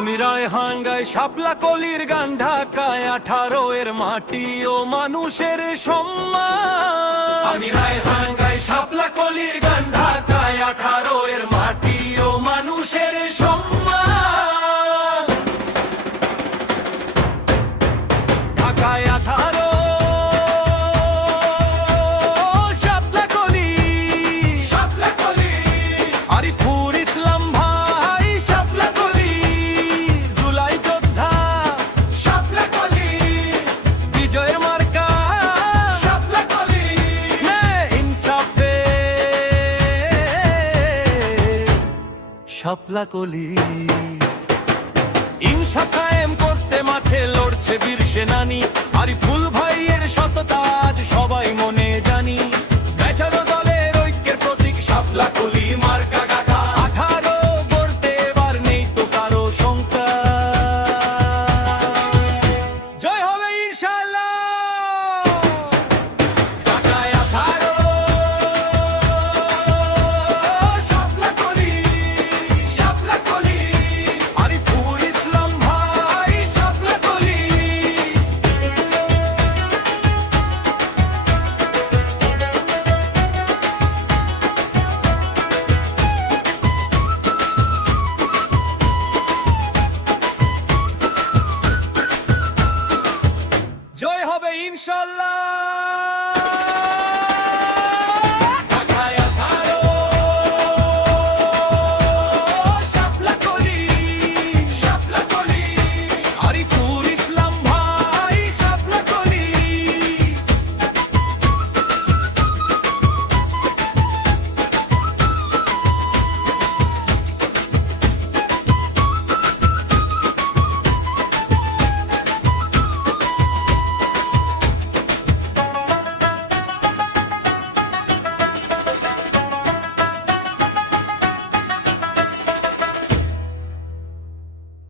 আমি রায়হান গাই শাপলা কলির গান ঢাকায় 18 এর মাটি ও মানুষের সম্মান। আমি রায়হান গাই শাপলা কলির গান ঢাকায় 18 এর মাটি ও মানুষের সম্মান। ঢাকায় 18 শাপলা কলি, শাপলা কলি আরিফুর ইসলাম ভাই শাপলা কলি, জুলাই যোদ্ধা শাপলা কলি, বিজয়ের মার্কা শাপলা কলি, ইনসাফে শাপলা কলি। ইনসাফ কায়েম করতে মাঠে লড়ছে বীর সেনানী, আরিফুল ভাইয়ের সততা আজ সবাই মনে